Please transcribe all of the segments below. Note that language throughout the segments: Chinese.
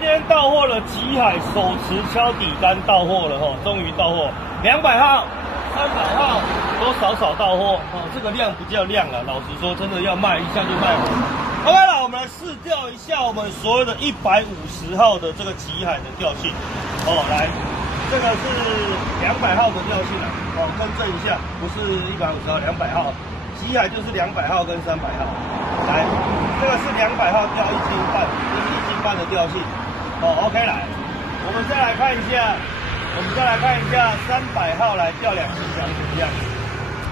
天到货了，极海手持敲底单到货了哈，终于到货，200号、300号都少到货哦，这个量不叫量了，老实说，真的要卖一下就卖完。OK 了，我们来试调一下我们所有的150号的这个极海的调性哦，来，这个是200号的调性啊，哦，更正一下，不是150号，200号，极海就是200号跟300号，来，这个是200号调1斤半，这是1斤半的调性。哦 ，OK， 来，我们再来看一下300号来调2斤长什么样子。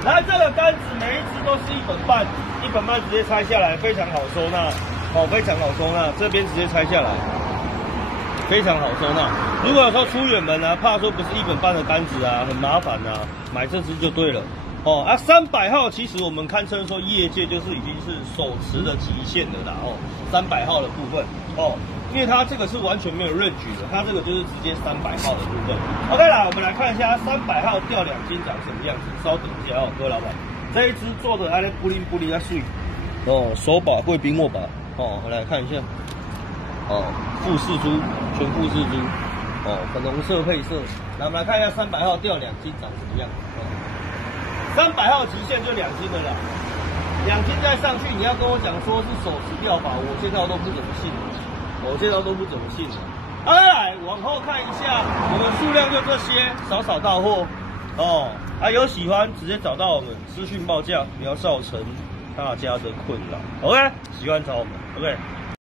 来，这个杆子每一只都是1本半，1本半直接拆下来，非常好收纳，哦，非常好收纳，这边直接拆下来，非常好收纳。如果有时候出远门啊，怕说不是1本半的杆子啊，很麻烦啊，买这只就对了。哦啊，300号其实我们堪称说业界就是已经是手持的极限的啦哦，300号的部分哦，因为它这个是完全没有任举的，它这个就是直接300号的部分。OK 啦，我们来看一下300号调2斤长什么样子，稍等一下哦，各位老板，这一只做的还在布灵布灵在碎哦，手把贵宾握把哦，我来看一下哦，富士猪，全富士猪哦，粉红色配色，来我们来看一下300号调2斤长什么样子哦。300号极限就2斤的啦，2斤再上去，你要跟我讲说是手持钓法，我这套都不怎么信，来，往后看一下，我们数量就这些，少到货哦。啊，有喜欢直接找到我们私讯报价，不要造成大家的困扰。OK， 喜欢找我们 OK。